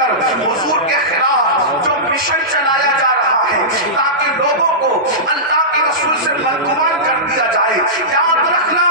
اندر حضور کے خلاف جو مشن چلایا جا رہا ہے تاکہ لوگوں کو اللہ کے رسول سے بدگمان کر دیا جائے، یاد رکھنا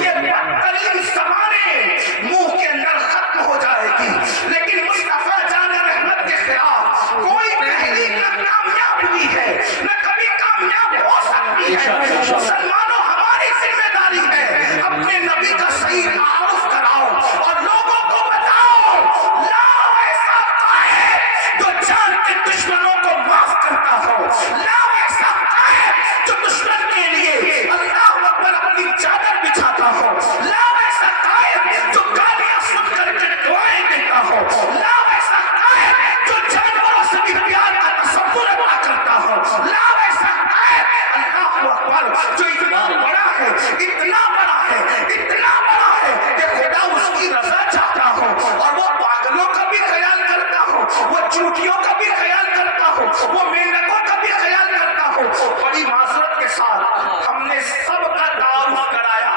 یہ بدترین زبانیں منہ کے اندر ختم ہو جائے گی، لیکن مصطفیٰ جان رحمت کے خلاف کوئی تحریک نہ کامیاب ہوئی ہے نہ کبھی کامیاب ہو سکتی ہے۔ مسلمانوں ہماری ذمہ داری ہے اپنے نبی کا صحیح تعارف کراؤ اور لوگوں کو بتاؤ لاؤ ایسا قائد جو جان کے دشمنوں کو معاف کرتا ہو، لاؤ ایسا قائد جو دشمن کے لیے اللہ اکبر اپنی چادر بچھاتا ہو، لاؤ ایسا قائد جو گالیاں سن کر کے دعائیں دیتا ہو، لاؤ ایسا قائد جو جانوروں سے بھی پیار کا تصور ادا کرتا ہو، لاؤ ایسا قائد اللہ اکبر جو اتنا بڑا ہے، اتنا بڑا ہے، اتنا بڑا ہے کہ خدا اس کی رضا چاہتا ہو اور وہ پاگلوں کا بھی خیال کرتا ہو، وہ چوٹیوں کا بھی خیال کرتا ہو، وہ مینڈکوں کا بھی خیال کرتا ہو۔ بڑی معذرت کے ساتھ ہم نے سب کا تعارف کرایا،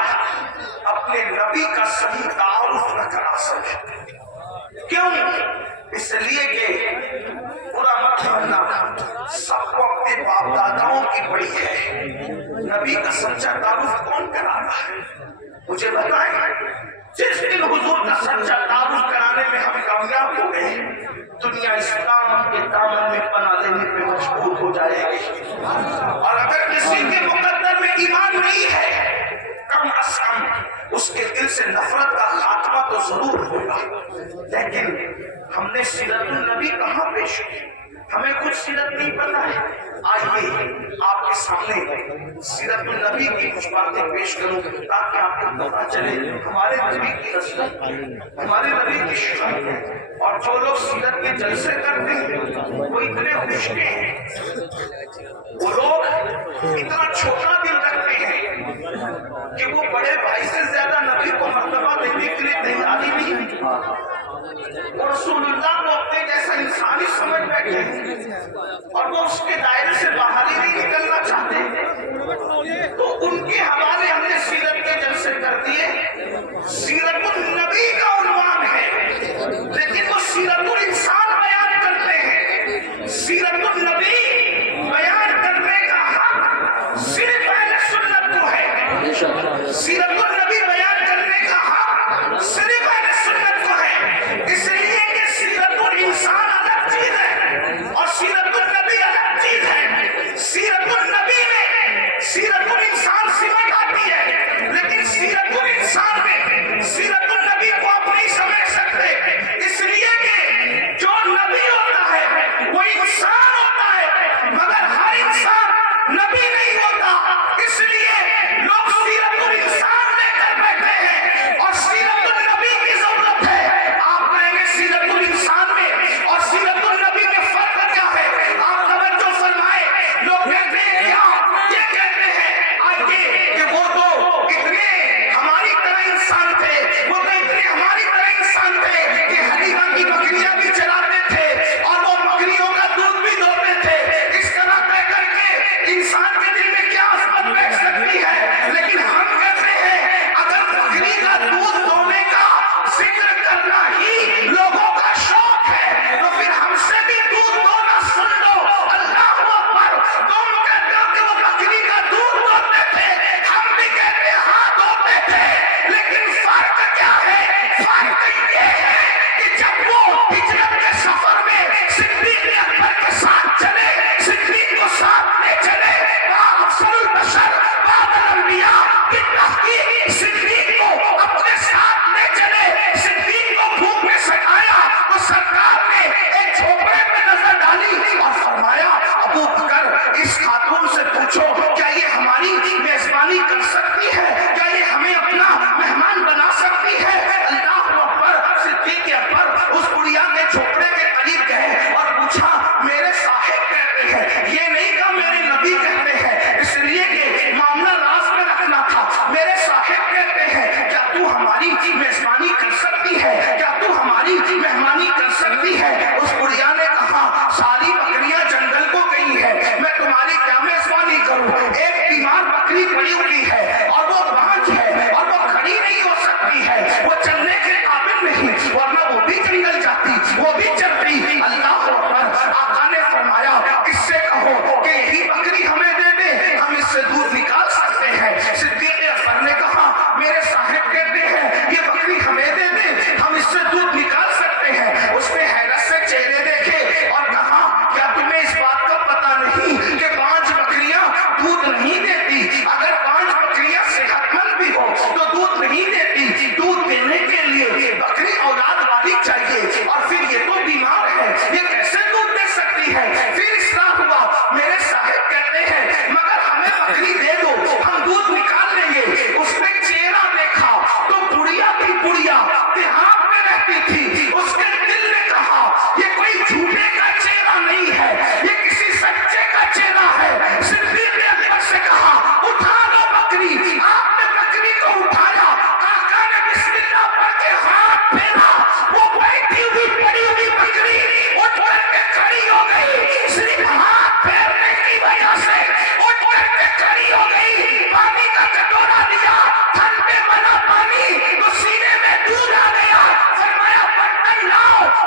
اپنے نبی کا صحیح تعارف نہ کرا سکے۔ کیوں؟ اس لیے کہ پورا مطلب سب کو اپنے باپ داداؤں کی پڑی ہے، نبی کا سچا تعارف کون کرا رہا ہے؟ مجھے بتائیں، جس دن حضور کا سچا تعارف کرانے میں ہم کامیاب ہو گئے، دنیا اسلام کے دامن میں پناہ لینے پہ مجبور ہو جائے گی۔ اور اگر کسی کے مقدر میں ایمان نہیں ہے، کم از کم اس کے دل سے نفرت کا خاتمہ تو ضرور ہوگا۔ لیکن ہم نے سیرت النبی کہاں پیش کی؟ ہمیں کچھ سیرت نہیں پتا ہے۔ آئیے آپ کے سامنے سیرت النبی کی کچھ باتیں پیش کروں تاکہ آپ کو پتا چلے ہمارے نبی کی عظمت، ہمارے نبی کی شان ہے۔ اور جو لوگ سیرت کے جلسے کرتے ہیں وہ اتنے خوشتے ہیں، وہ لوگ اتنا چھوٹا دل رکھتے ہیں کہ وہ بڑے بھائی سے زیادہ نبی کو مرتبہ دینے کے لیے تیاری نہیں ہے، وہ رسول اللہ کو اپنے جیسا انسانی سمجھ بیٹھے ہیں اور وہ اس کے دائرے سے باہر ہی نہیں نکلنا چاہتے۔ تو ان کے حوالے ہم نے سیرت کے جلسے کر دیے۔ سیرت النبی کا عنوان ہے لیکن وہ سیرت الانسان بیان کرتے ہیں۔ سیرت النبی بیان کرنے کا حق صرف اہل سنت کو ہے، سیرت النبی بیان کرنے کا حق صرف اہل سنت کو ہے، اس لیے کہ سیرت الانسان الگ چیز ہے اور سیرت النبی الگ چیز ہے۔ سیرت النبی میں سیرت الانسان سمجھ آتی ہے، لیکن سیرت الانسان میں سیرت النبی کو آپ نہیں سمجھ سکتے، اس لیے کہ جو نبی ہوتا ہے وہ انسان ہوتا ہے مگر ہر انسان نبی نہیں ہوتا، اس لیے لوگ سیرت الانسان لے کر بیٹھے ہیں اور سیرت النبی کی ضرورت ہے۔ آپ کہیں گے سیرت الانسان میں اور سیرت النبی میں فرق کیا ہے؟ آپ توجہ فرمائیں، لوگ کہتے ہیں کیا؟ یہ کہتے ہیں آئیے کہ وہ تو اتنے ہماری طرح انسان تھے، وہ تو اتنے ہماری طرح انسان تھے کہ حلیمہ کی بکریاں بھی چلاتے تھے اور وہ بکریوں کا دودھ بھی دوتے تھے۔ اس طرح کہہ کر کے انسان کے دل میں کیا عظمت بیٹھ سکتی ہے؟ لیکن ہم کہتے ہیں اگر بکری کا دودھ دونے کا ذکر کرنا ہی لوگوں کا شوق ہے تو پھر ہم سے بھی دودھ دونا سن لو۔ اللہ اکبر، تم کہتے ہو کہ وہ بکری کا دودھ دوتے تھے، ہم بھی کہتے ہیں ہاں دوتے تھے، لیکن فرق کیا ہے؟ فرق یہ ہے کہ جب وہ ہجرت کے سفر میں صدیق اکبر کے ساتھ چلے، صدیق کو ساتھ لے چلے، افضل البشر بعد الانبیاء کی تحقیق صدیق کو اپنے ساتھ لے چلے، صدیق کو بھوک میں سکھایا تو سرکار نے ایک جھوپڑے میں نظر ڈالی اور فرمایا ابو بکر اس خاتون سے پوچھو کیا یہ ہماری میزبانی کر سکتی ہے، کیا یہ ہمیں اپنا مہمان بنا سکتی ہے؟ اللہ اکبر، صدیق اکبر اس بڑھیا کے جھوپڑے کے قریب گئے اور پوچھا میرے صاحب کہتے ہیں، یہ نہیں کہا میرے نبی کہتے ہیں، اس لیے کہ معاملہ راز میں رکھنا تھا۔ میرے صاحب کہتے ہیں کیا تو ہماری میزبانی کر سکتی ہے، کیا تو ہماری مہمانی کر سکتی ہے؟ اس بڑھیا نے کہا ساری بکریاں جنگل کو گئی ہے، میں تمہاری کیا میزبانی کروں؟ ایک بیمار بکری پڑی ہوئی ہے اور وہ بانجھ ہے اور وہ کھڑی نہیں ہو سکتی ہے، وہ چلنے کے قابل نہیں، ورنہ وہ بھی جنگل جاتی، وہ بھی چلتی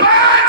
5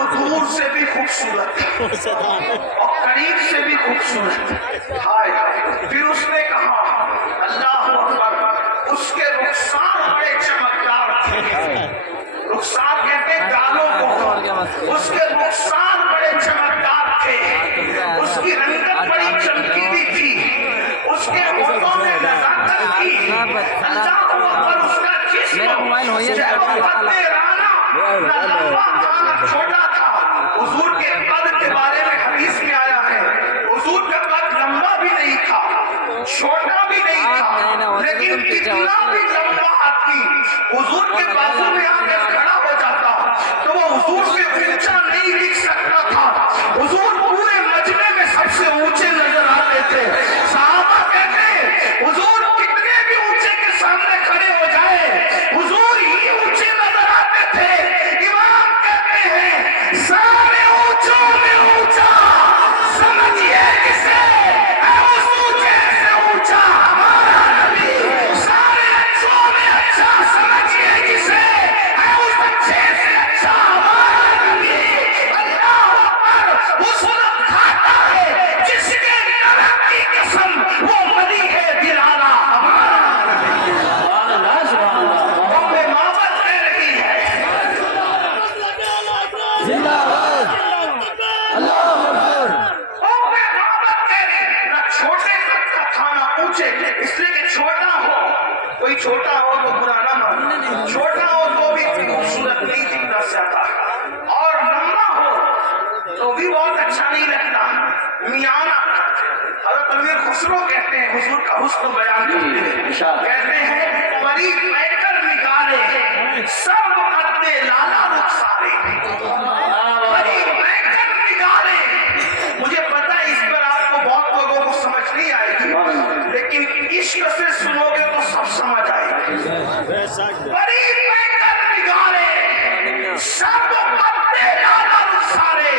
وہ دور سے بھی خوبصورت اور قریب سے بھی خوبصورت. ہائے پھر اس نے کہا اللہ اکبر، اس کے رخسار بڑے چمکدار تھے. رخسار کہتے ہیں گالوں کو. اس کے رخسار بڑے چمکدار تھے. اس کی رنگت بڑی چمکیلی تھی. اس کے ہونٹوں میں نزاکت تھی. اللہ اکبر، اس کا جسم نہ لمبا تھا نہ چھوٹا تھا. حضور کے قد کے بارے میں حدیث میں آیا ہے حضور کا قد لمبا بھی نہیں تھا، چھوٹا بھی نہیں تھا، لیکن اتنا بھی لمبا آدمی حضور کے بازو میں آ کر کھڑا ہو جاتا تو وہ حضور سے اونچا نہیں دکھ سکتا تھا. حضور پورے مجمع میں سب سے اونچے نظر آتے تھے. صحابہ کہتے ہیں حضور کتنے بھی اونچے کے سامنے کھڑے ہو جائے حضور ہی اونچے نظر آتے تھے. امام کہتے ہیں سارے اونچوں میں اونچا سمجھیے کسے، اے اس اونچے سے اونچا ہمارا نبی. سارے اچھوں میں اچھا سمجھیے کسے، اے اس اچھے سے اچھا ہمارا نبی. اللہ اکبر، اس وقت کھاتا ہے جس کے نمک کی قسم وہ ملی ہے دلانا ہمارا نبی. قوم محبت کہہ رہی ہے نہ چھوٹے قد کا کھانا اونچے، اس لیے کہ چھوٹا ہو، کوئی چھوٹا ہو تو برا نہ مان، چھوٹا ہو تو بھی خوبصورت نہیں دکھنا چاہتا، اور لمبا ہو تو بھی بہت اچھا نہیں لگتا. میانہ حضرت امیر خسرو کہتے ہیں حضور کا حسن بیان کرتے ہیں، کہتے ہیں پری پیکر نگارے سب قد لالا رخسارے. پری پیکر نگارے، مجھے پتا ہے اس پر آپ کو بہت لوگوں کو سمجھ نہیں آئے گی، لیکن عشق سے سنو گے تو سب سمجھ آئے گی. پری پیکر نگارے سب قد لالا رخسارے،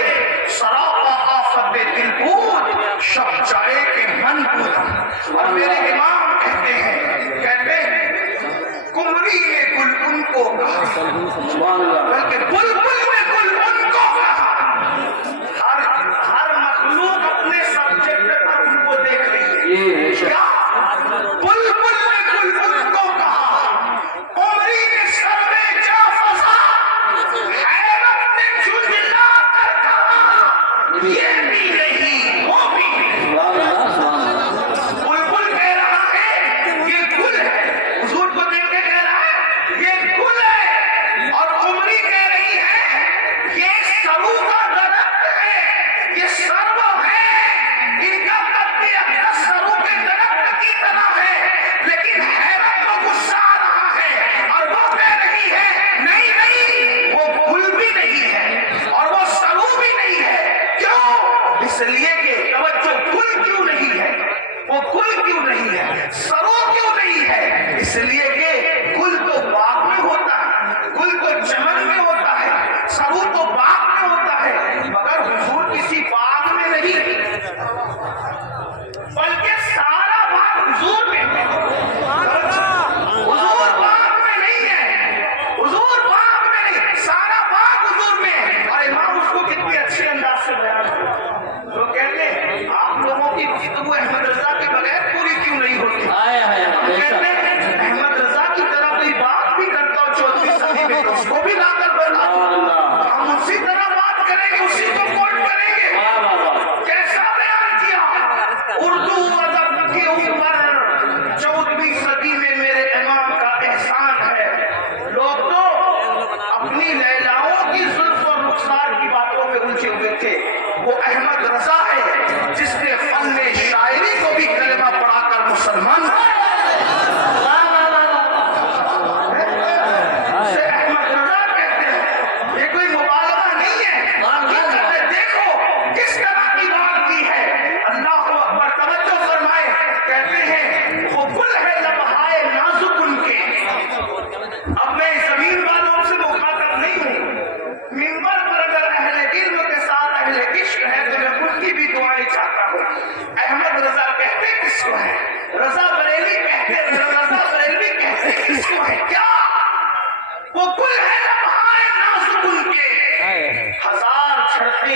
سراپا آفت دل بود شب جائے کہ من بودم. اور میرے امام کہتے ہیں کمری نے گل ان کو کہا، بلکہ بلبل نے گل ان کو کہا. ہر مخلوق اپنے سبجیکٹ پر ان کو دیکھ رہی ہے. کیا بلبل نے گل ان کو کہا، عمری نے سروے جا فضا، حیرت نے جھنجھلا کر کہا یہ بھی نہیں وہ بھی نہیں. بلبل کہہ رہا ہے یہ گل ہے، حضور کو دیکھ کے کہہ رہا ہے یہ گل ہے، اور عمری کہہ رہی ہے یہ سرو کا درخت ہے، یہ سرو ہے. ان کا قد اقدس سرو کے درخت کی طرح ہے، لیکن حیرت کو غصہ آ رہا ہے، اور وہ کہہ رہی ہے نہیں نہیں وہ گل بھی نہیں ہے اور وہ سرو بھی نہیں ہے. کیوں؟ اس لیے کہ توجہ، گل کیوں نہیں ہے، وہ گل کیوں نہیں ہے، سرو کیوں نہیں ہے؟ اس لیے کہ گل تو باغ میں ہوتا ہے، گل تو چمن میں ہوتا ہے، سرو تو باغ میں ہوتا ہے، مگر حضور کسی باغ میں نہیں، بلکہ سارا باغ حضور میں ہے. حضور باغ میں نہیں ہے، حضور باغ میں نہیں، سارا باغ حضور میں ہے. اور امام اس کو کتنے اچھے انداز سے بیان کرتے ہیں. لوگ کہتے ہیں آپ لوگوں کی گفتگو احمد رضا کے بغیر پوری کیوں نہیں ہوتی. کہتے ہیں احمد رضا کی طرح کوئی بات بھی کرتا ہو 14ویں صدی میں تو اس کو بھی لا کر بتا دو، ہم اسی طرح بات کریں گے، اسی کو کوٹ کریں گے. کیسا بیان کیا اردو ادب کے اوپر 14ویں صدی میں میرے امام کا احسان ہے. لوگ تو اپنی لیلاؤں کی زلف اور رخسار کی باتوں میں الجھے ہوئے تھے. وہ احمد رضا ہے جس نے فن شاعری کو بھی کلمہ پڑھا کر مسلمان اسے احمد رضا کہتے ہیں. یہ کوئی مبالغہ نہیں ہے، دیکھو کس طرح کی بات کی ہے. اللہ اکبر، توجہ فرمائے. کہتے ہیں وہ گل ہے لمحائے نازک ان کے. اب میں زمین والوں سے مخاطب نہیں ہوں، منبر پر اگر اہل علم کے ساتھ اہل عشق ہے تو میں ان کی بھی دعائیں چاہتا ہوں. احمد رضا کہتے کس کو ہے؟ رضا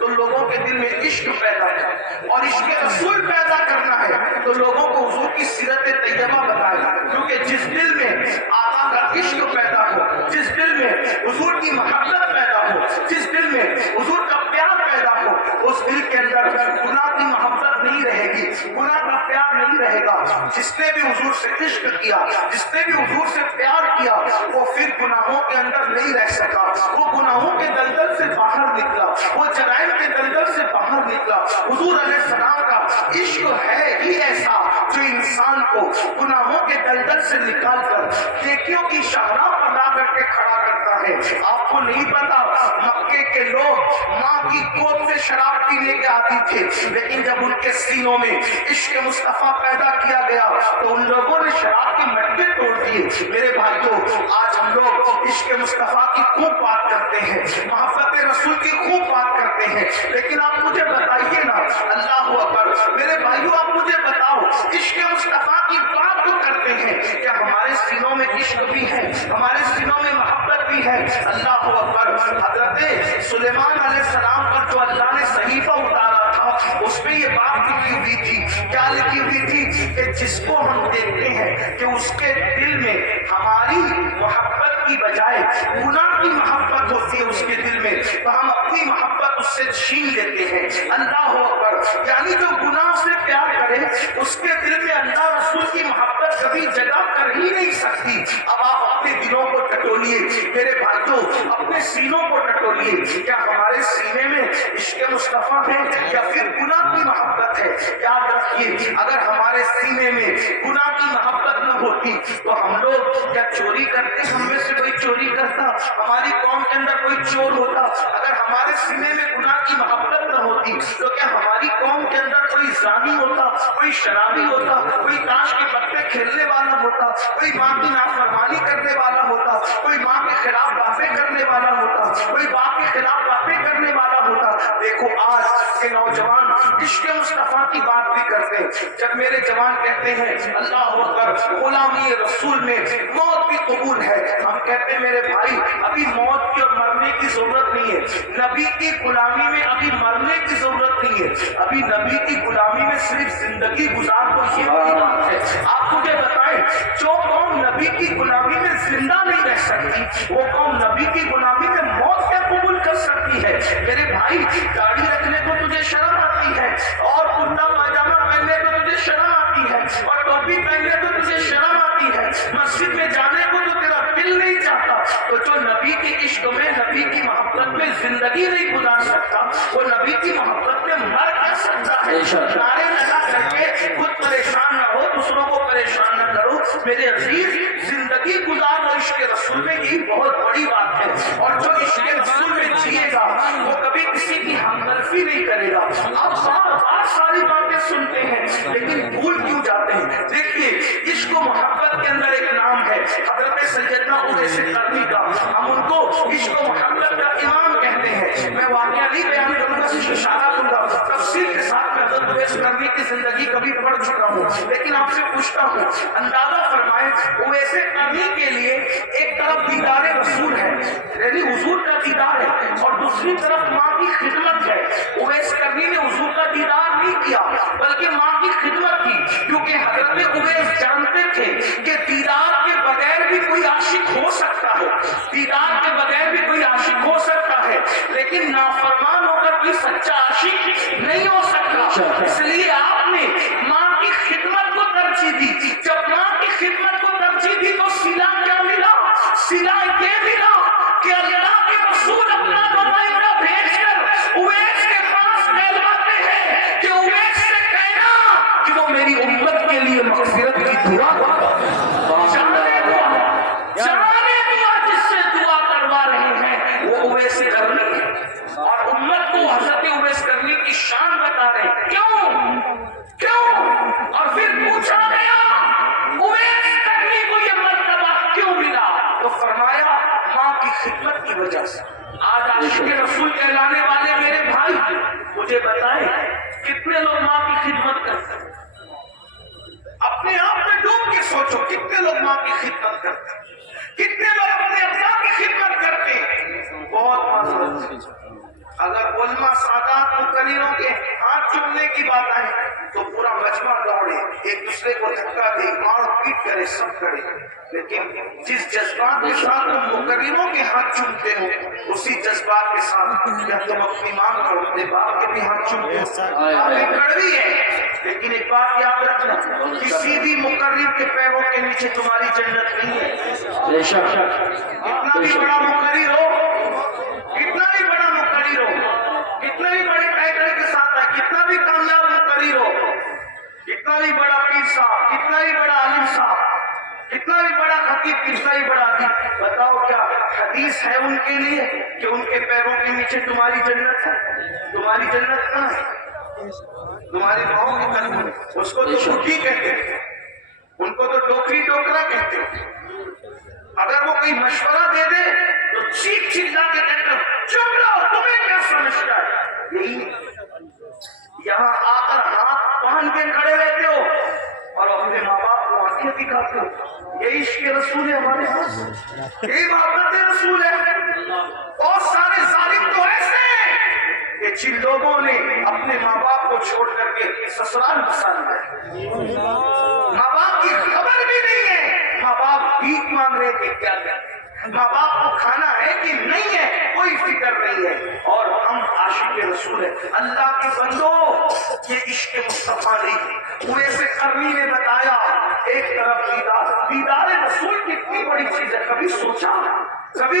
تو لوگوں کے دل میں عشق پیدا کر، اور عشق رسول پیدا کرنا ہے تو لوگوں کو حضور کی سیرت طیبہ بتائے، کیونکہ جس دل میں آقا کا عشق پیدا ہو، جس دل میں حضور کی محبت پیدا ہو، جس دل میں حضور کا پیار پیدا ہو، اس دل کے اندر گناہ کی محبت نہیں رہے گی، گناہ کا پیار نہیں رہے گا۔ جس نے بھی حضور سے عشق کیا، جس نے بھی حضور سے پیار کیا، وہ پھر گناہوں کے اندر نہیں رہ سکا، وہ گناہوں کے دلدل سے باہر نکلا، وہ جرائم کے دلدل سے باہر نکلا۔ حضور علیہ السلام کا عشق ہے ہی ایسا جو انسان کو گناہوں کے دلدل سے نکال کر نیکیوں کی شاہراہ پر لا کر کے کھڑا کرتا ہے۔ آپ کو نہیں پتا مکے کے لوگ ماں کی گود سے شراب پینے کے عادی تھے، لیکن جب ان کے سینوں میں عشق مصطفیٰ پیدا کیا گیا تو ان لوگوں نے شراب کے مٹکے توڑ دیے۔ میرے بھائیوں، آج ہم لوگ عشق مصطفیٰ کی خوب بات کرتے ہیں، محبت رسول کی خوب بات کرتے ہیں، لیکن آپ مجھے بتائیے نا، اللہ اکبر، میرے بھائیوں آپ مجھے بتاؤ، عشق مصطفیٰ کی بات جو کرتے ہیں کیا ہمارے سینوں میں عشق بھی ہے، ہمارے سینوں میں محبت بھی ہے؟ اللہ اکبر۔ حضرت سلیمان علیہ السلام پر جو اللہ نے صحیفہ اتارا تھا، اس میں یہ بات لکھی ہوئی تھی، کیا لکھی ہوئی تھی؟ کہ جس کو ہم دیکھتے ہیں کہ اس کے دل میں ہماری محبت کی بجائے گناہ کی محبت ہوتی ہے اس کے دل میں، تو ہم اپنی محبت اس سے چھین لیتے ہیں۔ اللہ اکبر، یعنی جو گناہ سے پیار کرے اس کے دل میں اللہ رسول کی محبت کبھی جگہ کر ہی نہیں سکتی۔ اب آپ اپنے دلوں کو ٹٹولیے، میرے بھائیوں اپنے سینوں کو ٹٹولیے، کیا ہمارے سینے میں عشق مصطفیٰ ہے یا پھر گناہ کی محبت ہے؟ یاد رکھیے، اگر ہمارے سینے میں گناہ کی محبت نہ ہوتی تو ہم لوگ کیا چوری کرتے؟ ہم میں سے کوئی چوری کرتا؟ ہماری قوم کے اندر کوئی چور ہوتا؟ اگر ہمارے سینے میں گناہ کی محبت نہ ہوتی تو کیا ہماری قوم کے اندر کوئی زانی ہوتا، کوئی شرابی ہوتا، کوئی تاش کے پتے کھیلنے والا ہوتا، کوئی ماں کی نافرمانی کرنے والا ہوتا، کوئی ماں کے خلاف باتیں کرنے والا ہوتا، کوئی باپ کے خلاف باتیں کرنے والا ہوتا؟ دیکھو آج کے نوجوان عشق مصطفیٰ کی بات بھی کرتے ہیں۔ جب میرے جوان کہتے ہیں اللہ اکبر غلامی رسول میں موت بھی قبول ہے، ہم کہتے ہیں میرے بھائی ابھی موت کی اور مرنے کی ضرورت نہیں ہے، نبی کی غلامی میں ابھی مرنے کی ضرورت نہیں ہے، ابھی نبی کی غلامی میں صرف زندگی گزار کو، یہ بڑی بات ہے۔ آپ مجھے بتائیں، جو قوم نبی کی غلامی میں زندہ نہیں رہ سکتی وہ قوم نبی کی غلامی میں موت کیا قبول کر سکتی ہے؟ میرے بھائی داڑھی رکھنے کو تجھے شرم آتی ہے، اور کرتا پاجامہ پہننے کو تجھے شرم آتی ہے، اور ٹوپی پہننے کو تجھے شرم آتی ہے، مسجد میں جانے کو تو تیرا دل نہیں چاہتا، تو جو نبی کے عشق میں، نبی کی محبت میں زندگی نہیں گزار سکتا وہ نبی کی محبت میں مر کیا سکتا ہے؟ نعرے لگا کر کے خود پریشان نہ ہو، دوسروں کو پریشان نہ کرو۔ میرے عزیز، زندگی گزار اور عشق رسول میں یہی بہت بڑی بات ہے، اور جو عشق رسول میں جیے گا وہ کبھی کسی کی ہمدردی نہیں کرے گا۔ آپ بار بار ساری باتیں سنتے ہیں لیکن بھول کیوں جاتے ہیں؟ دیکھیے عشق و محبت کے اندر ایک نام ہے حضرت سیدنا اویس قرنی کا، ہم ان کو عشق و محبت کا امام کہتے ہیں۔ میں واقعہ نہیں بیان کروں گا، صرف اشارہ دوں گا، تفصیل کے ساتھ میں حضرت اویس قرنی کی زندگی کبھی پڑھ چکا ہوں، لیکن آپ سے پوچھتا ہوں اندازہ فرمائیں اویس قرنی کے لیے ایک طرف دیدار رسول ہے، یعنی حضور کا دیدار ہے، اور دوسری طرف ماں کی خدمت ہے۔ اویس قرنی نے حضور کا دیدار نہیں کیا بلکہ ماں کی خدمت کی، کیونکہ حضرت اویس جانتے تھے کہ دیدار کے بغیر بھی کوئی عاشق ہو سکتا ہے، دیدار کے بغیر بھی کوئی عاشق ہو سکتا ہے، لیکن نافرمان ہو کر کوئی سچا عاشق نہیں ہو سکتا۔ اس لیے آپ نے ماں کی خدمت کو ترجیح دی۔ جب ماں کی خدمت کو ترجیح دی تو صلہ کیا ملا؟ صلہ یہ ملا کہ اللہ کے رسول اپنا نمائندہ بھیج کر اویس کے پاس کہلاتے ہیں کہ اویس سے کہنا کہ وہ میری امت کے لیے مغفرت کی دعا کرتا ہے۔ جانے دعا جس سے دعا کروا رہے ہیں وہ اویس قرنی ہے، اور امت کو حضرت اویس قرنی کی شان بتا رہے ہیں۔ کیوں؟ اور پھر پوچھا گیا اویس قرنی کو یہ مرتبہ کیوں ملا؟ تو فرمایا ماں کی خدمت کی وجہ سے۔ آج عاشق رسول کہلانے والے میرے بھائی مجھے بتائیں کتنے لوگ ماں کی خدمت کرتے ہیں؟ اپنے آپ میں ڈوب کے سوچو، کتنے لوگ ماں کی خدمت کرتے ہیں؟ کتنے لوگ اپنے ابا کی خدمت کرتے ہیں؟ بہت معذرت، اگر علماء سادات دھکا دے، مار پیٹ کرے، سب کرے، لیکن جس جذبات کے ساتھ تم مقرروں کے ہاتھ چومتے ہو اسی جذبات کے ساتھ کیا تم اپنی ماں اور اپنے باپ کے بھی ہاتھ چومتے ہو؟ باتیں کڑوی ہے، لیکن ایک بات یاد رکھنا، کسی بھی مقرر کے پیروں کے نیچے تمہاری جنت نہیں ہے۔ کتنا بھی بڑا مقرر ہو، کتنا بھی بڑا مقرر ہو، کتنا بھی بڑے ٹائٹل کے ساتھ ہے، کتنا بھی کامیاب مقرر ہو، کتنا بھی بڑا پیر صاحب، کتنا بھی بڑا عالم صاحب، کتنا بھی بڑا خطیب، کتنا بھی بڑا عالم، بتاؤ کیا حدیث ہے ان کے لیے کہ ان کے پیروں کے نیچے تمہاری جنت ہے؟ تمہاری جنت کہاں ہے؟ تمہاری ماؤں کے قدم، اس کو تو چھٹی کہتے ہیں، ان کو تو ڈوکری ڈوکرا کہتے ہیں۔ اگر وہ کوئی مشورہ دے دے تو چیخ چلا کے کہتے ہیں چپ رہو، تمہیں کیا سمجھتا ہے؟ یہی یہاں آ کر ہاتھ باندھ کے کھڑے رہتے ہو اور اپنے ماں باپ کو آنکھیں دکھاتے ہو، یہی عشق رسول ہے ہمارے پاس، یہی محبت رسول ہے۔ بہت سارے ظالم تو ایسے ہیں کہ جن لوگوں نے اپنے ماں باپ کو چھوڑ کر کے سسرال بسا لیا، ماں باپ کی خبر بھی نہیں ہے، ماں باپ بھیک مانگ رہے کہ کیا کریں، ماں باپ کو کھانا ہے کہ نہیں ہے کوئی فکر نہیں ہے، اور ہم عاشق رسول ہیں۔ اللہ کے بندو، یہ عشق مصطفیٰ نہیں، اوے سے کرنی نے بتایا ایک طرف دیدار رسول کتنی بڑی چیز ہے، کبھی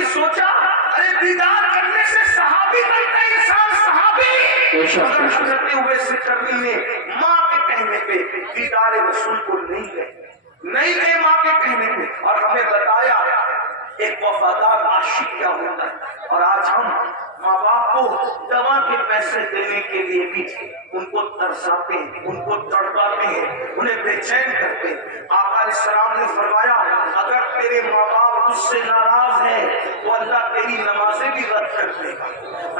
سوچا ارے دیدار کرنے سے صحابی بنتا ہے انسان، صحابی، مگر حضرت اوے سے کرنی نے ماں کے کہنے پہ دیدار رسول کو نہیں گئے ماں کے کہنے پہ، اور ہمیں بتایا ایک وفادار عاشق کیا ہوتا ہے۔ اور آج ہم ماں باپ کو دوا کے پیسے دینے کے لیے بھی ان کو ترساتے ہیں، ان کو تڑپاتے ہیں، انہیں بے چین کرتے ہیں۔ آقا علیہ السلام نے فرمایا اگر تیرے ماں باپ تجھ سے ناراض ہیں تو اللہ تیری نمازیں بھی رد کر دے گا،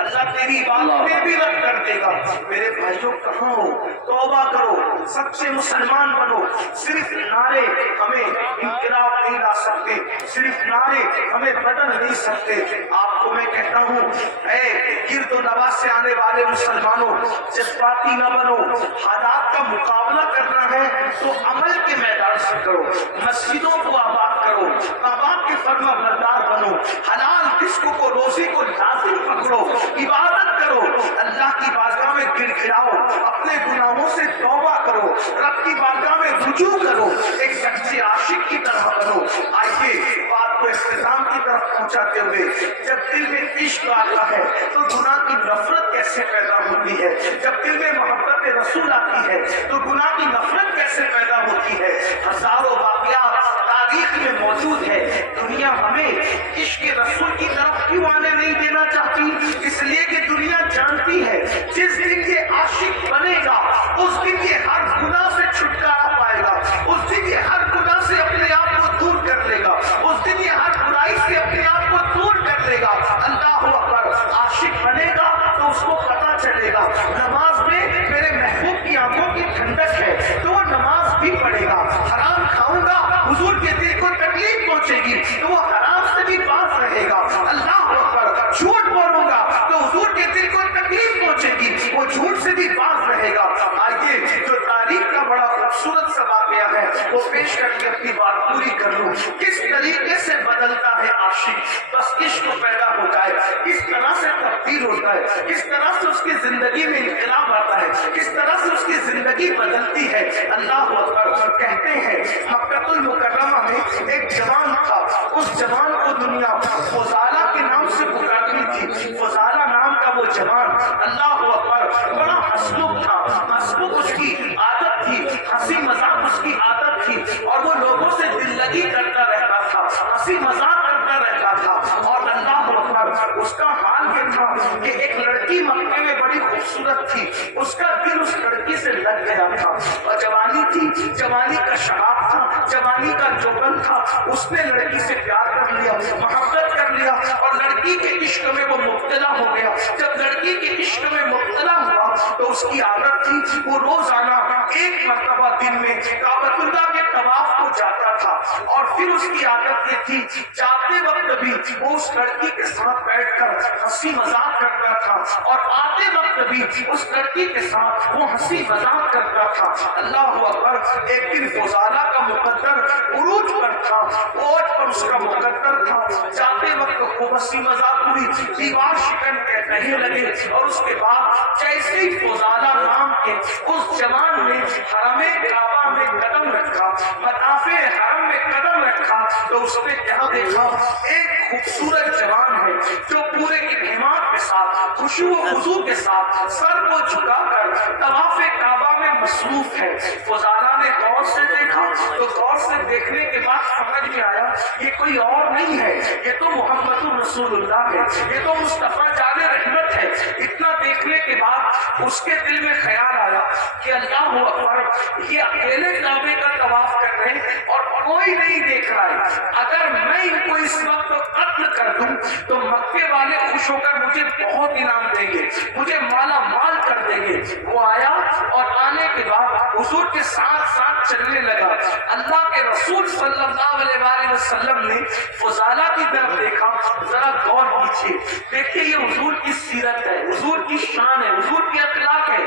اللہ تیری عبادتیں بھی رد کر دے گا۔ میرے بھائیوں کہاں ہو؟ توبہ کرو، سچے مسلمان بنو۔ صرف نعرے ہمیں انقلاب نہیں لا سکتے، صرف نعرے ہمیں بدل نہیں سکتے۔ آپ کو میں کہتا ہوں اے گرد و نواح سے آنے والے مسلمانوں، جذباتی نہ بنو، حالات کا مقابلہ کرنا ہے تو عمل کے میدان سے کرو، مسجدوں کو آباد کرو، باپ کے فرما بردار بنو، حلال رزق کو روزی کو لازم پکڑو، عبادت کرو، اللہ کی بارگاہ میں گر گراؤ، اپنے گناہوں سے توبہ کرو، رب کی بارگاہ میں رجوع کرو، ایک سچے عاشق کی طرح بنو۔ آئیے بات کو اختتام کی طرف پہنچاتے ہوئے، جب دل میں عشق آتا ہے تو گناہ کی نفرت کیسے پیدا ہوتی ہے؟ جب دل میں محبت رسول آتی ہے تو گناہ کی نفرت کیسے پیدا ہوتی ہے؟ ہزاروں واقعات تاریخ میں موجود ہے۔ دنیا ہمیں عشق رسول کی طرف کیوں آنے نہیں دینا چاہتی؟ اس لیے کہ دنیا جانتی ہے جس دن یہ عاشق بنے گا اس دن یہ ہر گناہ سے چھٹکارا پائے گا، اس دن یہ ہر گناہ سے اپنے آپ کو دور کر لے گا، اس دن یہ ہر برائی سے اپنے آپ کو دور کر لے گا۔ اللہ اکبر، عاشق بنے گا تو اس کو پتا چلے گا نماز میں میرے محبوب کی آنکھوں کی ٹھنڈک ہے تو وہ نماز بھی پڑھے گا، حرام کھاؤں گا حضور کے دل کو تکلیف پہنچے گی تو وہ حرام سے بھی باز رہے گا۔ اللہ اکبر، جھوٹ بولوں گا تو حضور کے دل کو تکلیف پہنچے گی، وہ جھوٹ سے بھی باز رہے گا۔ آئیے جو تاریخ کا بڑا خوبصورت سا واقعہ ہے وہ پیش کر کے اپنی بات پوری کر لوں۔ کس طریقے سے بدلتا ہے عاشق، بس عشق پیدا ہو جائے، کس طرح سے تبدیل ہوتا ہے، کس طرح سے اس کی زندگی میں انقلاب آتا ہے، کس طرح سے اس کی زندگی بدلتی ہے۔ اللہ اکبر، کہتے ہیں مکہ المکرمہ میں ایک جوان تھا، اس جوان کو دنیا فضالہ کے نام سے پکارتی تھی۔ فضالہ نام کا وہ جوان، اللہ اکبر، بڑا ہسمکھ تھا، ہسمکھ اس کی عادت تھی، ہنسی مذاق اس کی عادت تھی، اور وہ لوگوں سے دل لگی کرتا رہتا تھا، ہنسی مذاق کرتا رہتا تھا۔ اور اللہ اکبر، اس کا حال یہ تھا کہ ایک لڑکی مکے میں بڑی خوبصورت تھی، اس کا دل اس لڑکی سے لگ گیا تھا، اور جوانی تھی، جوانی کا شباب تھا، جوانی کا جوبن تھا، اس نے لڑکی سے پیار کر لیا، محبت کر لیا، اور لڑکی کے عشق میں وہ مبتلا ہو گیا۔ جب لڑکی کے عشق میں مبتلا ہوا تو اس کی عادت تھی وہ روزانہ ایک مرتبہ دن میں کعبۃ اللہ کے طواف کو جاتا تھا، اور پھر اس کی عادت یہ تھی جاتے وقت بھی وہ اس لڑکی کے ساتھ بیٹھ کر ہنسی مذاق کرتا تھا اور آتے وقت بھی اس لڑکی کے ساتھ وہ ہنسی مذاق کرتا تھا. اللہ اکبر. ایک دن فضالہ کا مقدر عروج پر تھا, اوج پر اس کا مقدر تھا. جاتے وقت خوب ہنسی مذاق ہوئی, دیوار شکن کہنے لگے اور اس کے بعد جیسے ہی فضالہ نام کے اس جوان نے حرم کعبہ میں قدم رکھا, مطاف حرم میں قدم رکھا, تو اس نے کیا دیکھا؟ ایک خوبصورت جوان ہے جو پورے انہمام کے ساتھ, خشوع و خضوع کے ساتھ سر کو جھکا کر طواف کعبہ میں مصروف ہے. فضالہ نے غور سے دیکھا تو غور سے دیکھنے کے بعد سمجھ میں آیا یہ کوئی اور نہیں ہے, یہ تو محمد رسول اللہ ہے, یہ تو مصطفیٰ جان رحمت ہے. اتنا دیکھنے کے بعد اس کے دل میں خیال آیا کہ اللہ اکبر, یہ اکیلے کعبے کا طواف کر رہے ہیں اور کوئی نہیں دیکھ رہا ہے. اگر میں ان کو اس وقت قتل کر دوں تو مکے والے خوش ہو کر مجھے بہت انعام دیں گے, مجھے مالا مال کر دیں گے. وہ آیا اور آنے کے بعد حضور کے ساتھ ساتھ چلنے لگا. اللہ کے رسول صلی اللہ علیہ وآلہ وسلم نے فضالہ کی طرف دیکھا. ذرا غور کیجیے, دیکھیے یہ حضور کی سیرت ہے, حضور کی شان ہے, حضور کی اخلاق ہے.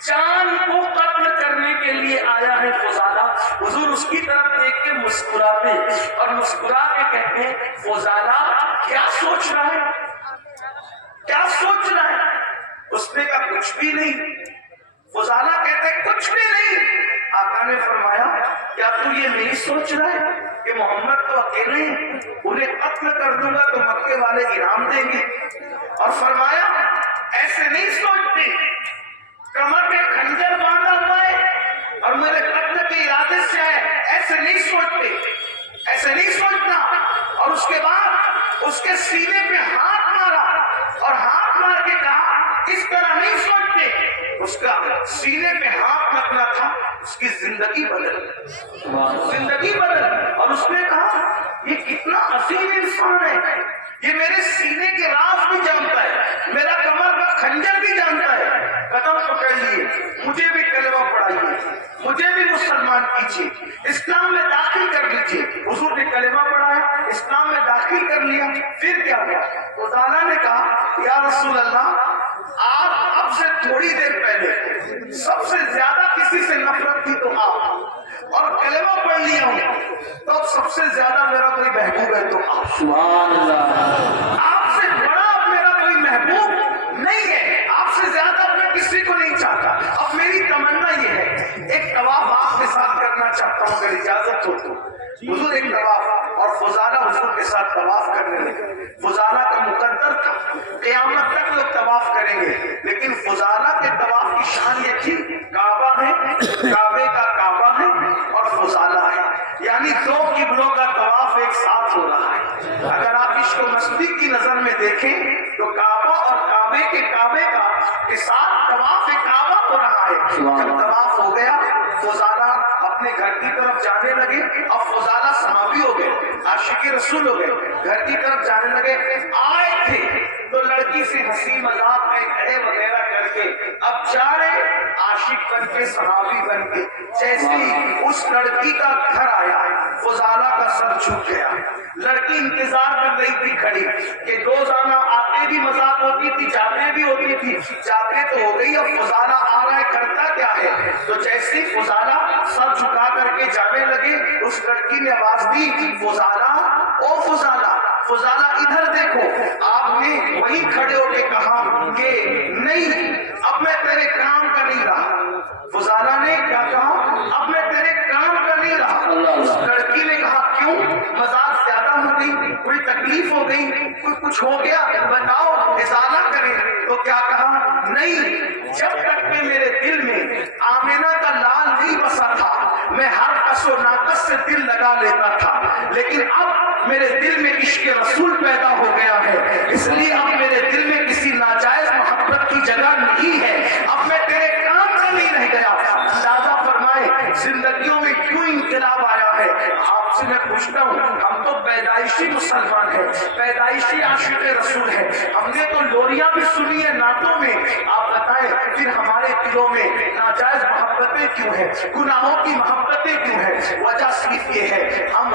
چاند کو قتل کرنے کے لیے آیا ہے فضالہ. حضور اس کی طرف دیکھ کے مسکراتے اور مسکرا کے کہتے ہیں فضالہ کیا سوچ رہا ہے, کیا سوچ رہا ہے؟ اس نے کہا کچھ بھی نہیں. فضالہ کہتے ہیں کچھ بھی نہیں. آقا نے فرمایا کیا تو یہ نہیں سوچ رہا ہے کہ محمد تو اکیلے ہیں, انہیں قتل کر دوں گا تو مکے والے انعام دیں گے؟ اور فرمایا ایسے نہیں سوچتے, کمر میں خنجر باندھا ہوا ہے اور میرے قتل کے ارادے سے آئے, ایسے نہیں سوچتے, ایسے نہیں سوچنا. اور اس کے بعد اس کے سینے پہ ہاتھ مارا اور ہاتھ مار کے کہا اس طرح نہیں سوچتے. اس کا سینے پہ ہاتھ لگنا تھا, اس کی زندگی بدل, زندگی بدل. اور اس نے کہا یہ کتنا عظیم انسان ہے, یہ میرے سینے کے راز بھی جانتا ہے, میرا کمر کا خنجر بھی جانتا ہے. قدم پکڑ لیے, مجھے بھی کلمہ پڑھائیے, مجھے بھی مسلمان کیجیے, اسلام میں داخل کر لیجیے. حضور نے کلمہ پڑھایا, اسلام میں داخل کر لیا. پھر کیا ہوا؟ فضالہ نے کہا یا رسول اللہ, آپ اب سے تھوڑی دیر پہلے سب سے زیادہ کسی سے نفرت تھی تو آپ, اور کلمہ پڑھ لیا ہوں تو اب سب سے زیادہ میرا کوئی محبوب ہے تو آپ. سبحان اللہ. آپ سے بڑا اب میرا کوئی محبوب نہیں ہے, آپ سے زیادہ میں کسی کو نہیں چاہتا. اب میری تمنا یہ ہے ایک طواف آپ کے ساتھ کرنا چاہتا ہوں اگر اجازت ہو تو. حضور ایک طواف, اور فضالہ حضور کے ساتھ طواف کرنے لگے. فضالہ کا مقدر تھا قیامت تک لوگ طواف کریں گے, لیکن فضالہ کے طواف کی شان یہ تھی کعبہ ہے, کعبے کا کعبہ ہے اور فضالہ ہے, یعنی دو قبلوں کا طواف ایک ساتھ ہو رہا ہے. اگر آپ عشق و مستی کی نظر میں دیکھیں تو کعبہ اور کعبے کے ساتھ طواف کعبہ ہو رہا ہے. جب طواف ہو گیا فضالہ اپنے گھر کی طرف جانے لگے. اب فضالہ صحابی ہو گئے, عاشق رسول ہو گئے, گھر کی طرف جانے لگے. آئے تھے تو لڑکی سے ہنسی مذاق میں کہے وغیرہ کر کے اب جا رہے عاشق بن کے, صحابی بن کے. جیسے ہی اس لڑکی کا گھر آیا فضالہ کا سر جھک گیا. لڑکی انتظار کر رہی تھی کھڑی کہ روزانہ آتے بھی مذاق ہوتی تھی, جاتے بھی ہوتی تھی. جاتے تو ہو گئی, اب فضالہ آ رہا ہے, کرتا کیا ہے؟ تو جیسے ہی فضالہ سر جھکا کر کے جانے لگے اس لڑکی نے آواز دی فضالہ, او فضالہ, فضالہ ادھر دیکھو. آپ نے وہیں کھڑے ہو کے کہا کہ نہیں اب میں تیرے کام کا نہیں رہا. فضالہ نے کیا کہا؟ اب میں تیرے کام کا نہیں رہا. اس لڑکی نے کہا کیوں؟ مزاج زیادہ ہو گئی, کوئی تکلیف ہو گئی, کوئی کچھ ہو گیا, بتاؤ, ازالہ کریں. تو کیا کہا؟ نہیں, جب تک کہ میرے دل میں آمینہ کا لال نہیں بسا تھا میں ہر کس و ناقص سے دل لگا لیتا تھا, لیکن اب میرے دل میں عشق رسول پیدا ہو گیا ہے, اس لیے اب میرے دل میں کسی ناجائز محبت کی جگہ نہیں ہے. اب میں تیرے کام سے نہیں رہ گیا. اندازہ فرمائے زندگیوں میں کیوں انقلاب آیا ہے. آپ سے میں پوچھتا ہوں, ہم تو پیدائشی مسلمان ہیں, پیدائشی عاشق رسول ہیں, ہم نے تو لوریاں بھی سنی ہے نعتوں میں. آپ بتائیں پھر ہمارے دلوں میں ناجائز محبتیں کیوں ہیں, گناہوں کی محبتیں کیوں ہیں؟ وجہ صرف یہ ہے ہم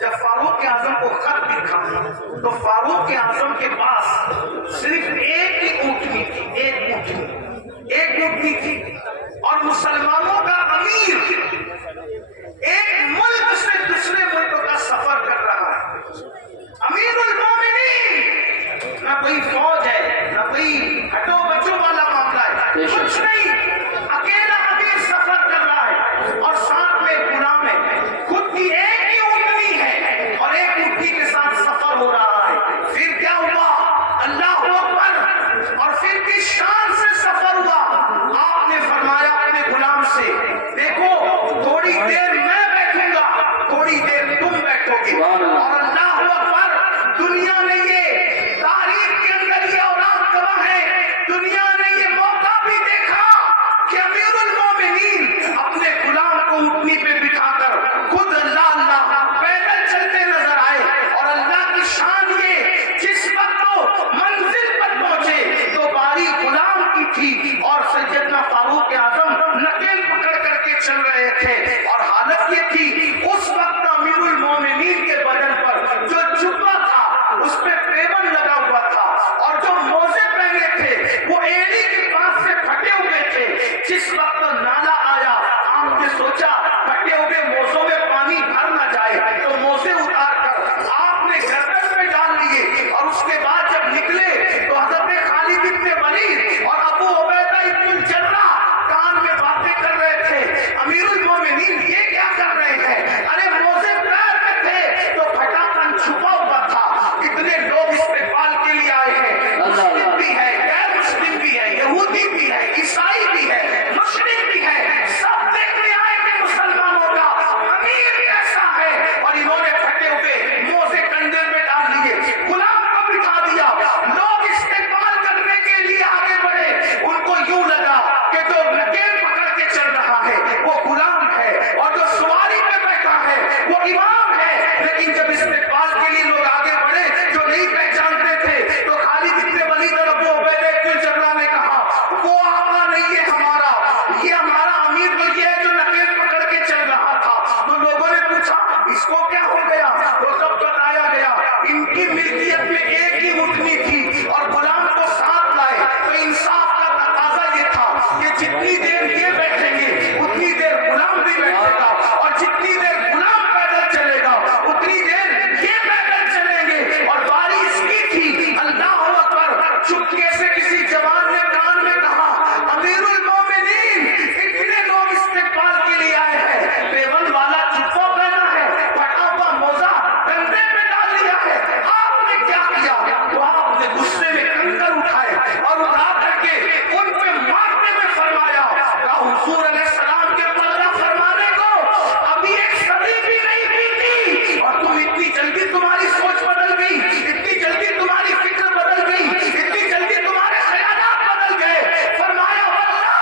جب فاروق اعظم کو خط لکھا تو فاروق اعظم کے پاس صرف ایک ہی اونٹنی تھی, ایک اونٹنی تھی, اور مسلمانوں کا امیر ایک ملک سے دوسرے ملک کا سفر کر رہا ہے. امیر المومنین, نہ کوئی فوج ہے, نہ کوئی ہٹو بچوں والا معاملہ ہے, کچھ نہیں, اکیلا امیر سفر کر رہا ہے اور ساتھ میں غلام ہے. خود کی ایک ہی اونٹنی ہے اور ایک اونٹنی کے ساتھ سفر ہو رہا ہے. پھر کیا ہوا؟ اللہ اکبر, اور پھر کس شان سے سفر ہوا. آپ نے فرمایا اپنے غلام سے, دیکھو تھوڑی دیر میں بیٹھوں گا, تھوڑی دیر تم بیٹھو گے. اور اللہ اکبر, دنیا نے یہ تاریخ کے اندر یہ اورات گواہ ہے, دنیا نے یہ موقع بھی دیکھا کہ امیر المومنین اپنے غلام کو اونٹنی پہ بٹھا کر خود اللہ پیدل چلتے نظر آئے. اور اللہ کی شان یہ, جس وقت وہ منزل پر پہنچے تو باری غلام کی تھی اور سیدنا فاروق اعظم نکیل پکڑ کر کے چل رہے تھے. اور حالت یہ تھی اس وقت امیر المومنین کے بدن پر جو جبہ تھا اس پہ پیبند لگا ہوا تھا, اور جو موزے پہنے تھے وہ ایڑی کے پاس سے پھٹے ہوئے تھے. جس وقت نالا آیا آپ نے سوچا پھٹے ہوئے موزوں میں پانی بھر نہ جائے, تو موزے اتار کر آپ نے گردن میں ڈال لیے. اور اس کے بعد جب نکلے تو حضرت خالد بن ولید اور ابو عبیدہ ابن الجراح کان میں باتیں کر رہے تھے. امیر المومنین یہ کیا کر رہے ہیں؟ ارے موزے پیر میں تھے تو پھٹا پن چھپا ہوا تھا. اتنے لوگ استقبال کے لیے آئے ہیں, مسلم بھی ہے, غیر مسلم بھی ہے, یہودی بھی ہے, عیسائی بھی ہے, مشرک بھی ہے, سب دیکھنے آئے کہ مسلمانوں کا امیر کیسا ہے. اور انہوں نے پھٹے ہوئے موزے کندھے میں ڈال لیے, غلام کو بٹھا دیا. لوگ استقبال کرنے کے لیے آگے بڑھے. ان کو یوں لگا کہ جو نکیل پکڑ کے چل رہا ہے وہ غلام ہے اور جو سواری پہ بیٹھا ہے وہ امام ہے. لیکن جب استقبال کے لیے لوگ آگے بڑھے جو نہیں پہچانتے تھے تو خالد بن ولید اور ابو عبیدہ ابن الجراح نے کہا وہ آقا نہیں ہے ہمارا, یہ ہمارا امیر تو یہ ہے جو نکیل پکڑ کے چل رہا تھا. تو لوگوں نے پوچھا اس کو کیا ہو گیا, تو تب بتایا گیا ان کی ملکیت میں ایک ہی اونٹنی تھی اور غلام کو ساتھ لائے. تو انصاف کا تقاضا یہ تھا کہ جتنی دیر یہ بیٹھیں گے اتنی دیر غلام بھی بیٹھے گا, اور جتنی دیر غلام پیدل چلے گا اتنی دیر یہ پیدل چلیں گے. اور باری اس کی تھی, اللہ اکبر, چپکے سے کسی جوان نے کان میں کہا امیر المومنین اتنے لوگ استقبال کے لیے آئے ہیں, پیبند والا جبہ پہنا ہے, پھٹا ہوا موزہ کندھے پہ ڈال لیا ہے, آپ نے کیا کیا؟ تو آپ نے غصے میں کنکر اٹھائے اور اٹھا کر کے ان پہ مارنے میں فرمایا کہ حضور علیہ السلام کے پردہ فرمانے کو ابھی ایک صدی بھی نہیں بیتی اور تم اتنی جلدی تمہاری سوچ بدل گئی, اتنی جلدی تمہاری فکر بدل گئی, اتنی جلدی تمہارے خیالات بدل گئے. فرمایا واللہ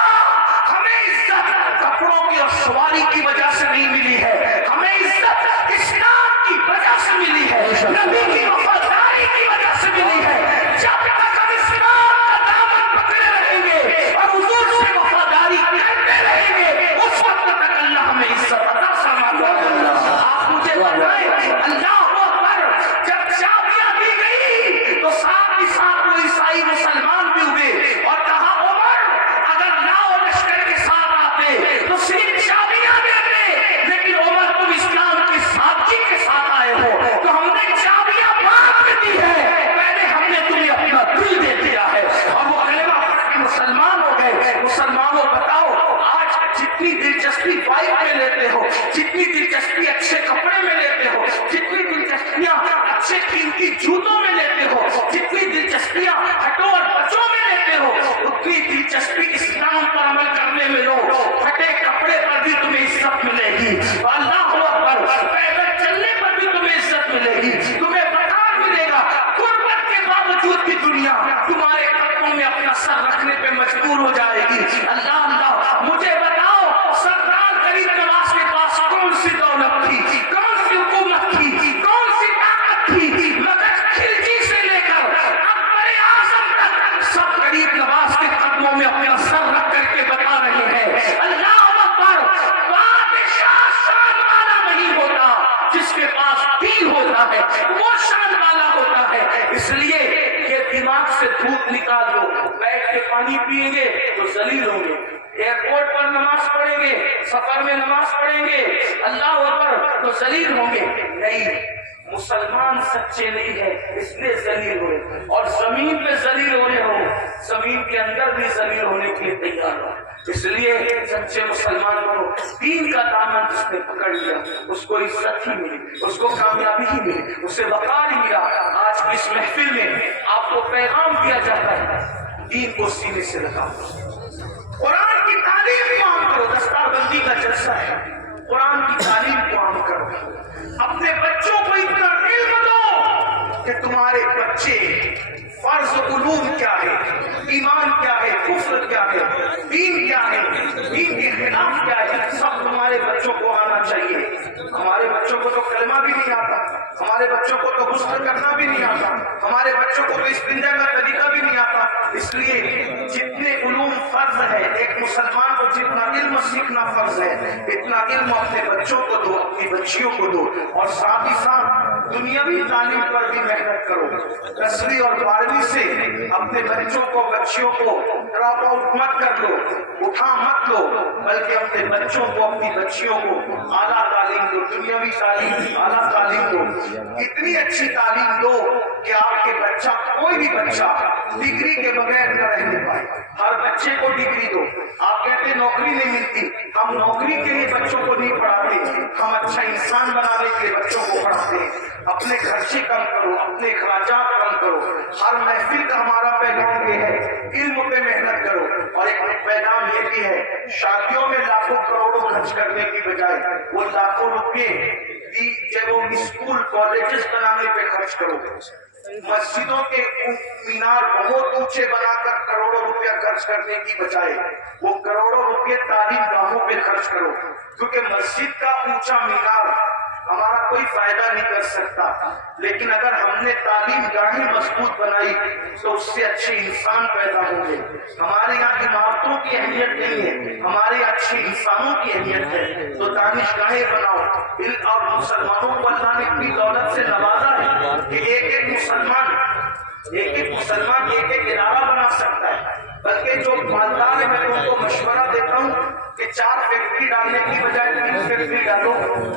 ہمیں عزت کپڑوں کی اور سواری کی وجہ سے نہیں ملی ہے, ہمیں عزت اسلام کی وجہ سے ملی ہے, نبی کی وفاداری کی وجہ سے ملی ہے. جب تک ہم اسلام کا دامن پکڑے رہیں گے اور حضور سے وفاداری کرتے رہیں گے اس وقت تک اللہ ہمیں عزت عطا فرماتا. آپ مجھے بتائیں, اللہ اکبر, جب چابیاں دی گئی تو ساتھ ہی ساتھ وہ عیسائی مسلمان بھی ہوئے اور کہا عمر اگر لاؤ لشکر کے ساتھ آتے تو صرف چابیاں دیتے, لیکن عمر تم اسلام کی سادگی کے ساتھ آئے ہو تو ہم نے چابیاں بعد میں دی ہے, پہلے ہم نے تمہیں اپنا دل دے دیا ہے. اور وہ کلمہ پڑھ کے مسلمان ہو گئے. مسلمانوں بتاؤ آج جتنی دلچسپی بائک میں لیتے ہو, جتنی دلچسپی اچھے کپڑے میں لیتے ہو, جتنی دلچسپیاں اچھے قیمتی جوتوں میں لیتے ہو, جتنی دلچسپیاں ہٹو اور بچوں میں لیتے ہو, اتنی دلچسپی اسلام پر عمل کرنے میں لو. پھٹے کپڑے پر بھی تمہیں عزت ملے گی, اللہ اکبر, پیدل چلنے پر بھی تمہیں عزت ملے گی, تمہیں بڑھار ملے گا. غربت کے باوجود بھی دنیا تمہارے قدموں میں اپنا سر رکھنے پہ مجبور ہو جائے گی. اللہ اللہ, مجھے بتاؤ سردار غریب نواز کے پاس کون سی دولت تھی, کون نماز پڑھیں گے، سفر میں نماز پڑھیں گے، اللہ اکبر تو ذلیل ہوں گے. نہیں، مسلمان سچے نہیں ہے اس لیے ذلیل ہوئے. اور زمین پہ ذلیل ہونے ہو، زمین کے اندر بھی ذلیل ہونے کے لیے تیار ہو. اس لیے سچے مسلمان کو دین کا دامن جس نے پکڑ لیا اس کو عزت ہی ملی، اس کو کامیابی ہی ملی، اسے وقار ہی ملا. آج کی اس محفل میں آپ کو پیغام دیا جاتا ہے، دین کو سینے سے لگا، قرآن کی تعلیم کو عام کرو. دستار بندی کا جلسہ ہے، قرآن کی تعلیم کو عام کرو. اپنے بچوں کو اتنا علم دو کہ تمہارے بچے فرض علوم کیا ہے، ایمان کیا ہے، کفر کیا ہے، دین کیا ہے، دین کے خلاف کیا ہے، سب تمہارے بچوں کو آنا چاہیے. ہمارے بچوں کو تو کلمہ بھی نہیں آتا، ہمارے بچوں کو تو غسل کرنا بھی نہیں آتا، ہمارے بچوں کو تو استنجا کا طریقہ بھی نہیں آتا. اس لیے جتنے علوم فرض ہے، ایک مسلمان کو جتنا علم سیکھنا فرض ہے، اتنا علم اپنے بچوں کو دو، اپنی بچیوں کو دو. اور ساتھ ہی ساتھ دنیاوی تعلیم پر بھی محنت کرو. 10ویں اور 12ویں سے اپنے بچوں کو بچیوں کو ڈراپ آؤٹ مت کر لو، اٹھا مت لو، بلکہ اپنے بچوں کو اپنی بچیوں کو اعلیٰ تعلیم دو، دنیاوی تعلیم، اعلیٰ تعلیم دو. اتنی اچھی تعلیم دو کہ آپ کے بچہ، کوئی بھی بچہ ڈگری کے بغیر نہ رہنے پائے. ہر بچے کو ڈگری دو. آپ کہتے ہیں نوکری نہیں ملتی، ہم نوکری کے لیے بچوں کو نہیں پڑھاتے، ہم اچھا انسان بنانے کے لیے بچوں کو پڑھاتے ہیں. اپنے خرچے کم کرو، اپنے اخراجات کم کرو. ہر محفل کا ہمارا پیغام یہ ہے، علم پہ محنت کرو. اور ایک پیغام یہ بھی ہے، شادیوں میں لاکھوں کروڑوں خرچ کرنے کی بجائے وہ لاکھوں روپے جب وہ اسکول کالجز بنانے پہ خرچ کرو. مسجدوں کے مینار بہت اونچے بنا کر کروڑوں روپیہ خرچ کرنے کی بجائے وہ کروڑوں روپے تعلیم گاہوں پہ خرچ کرو. کیونکہ مسجد کا اونچا مینار ہمارا کوئی فائدہ نہیں کر سکتا، لیکن اگر ہم نے تعلیم گاہیں مضبوط بنائی تو اس سے اچھے انسان پیدا ہوں گے. ہمارے یہاں عمارتوں کی اہمیت نہیں ہے، ہمارے اچھے انسانوں کی اہمیت ہے. تو دانش گاہیں بناؤ. اور مسلمانوں کو اللہ نے اتنی دولت سے نوازا ہے کہ ایک مسلمان ایک ادارہ بنا سکتا ہے. بلکہ جو مالدار ہے میں ان کو مشورہ دیتا ہوں کہ 4 فیکٹری ڈالنے کی بجائے 3 فیکٹری ڈالو،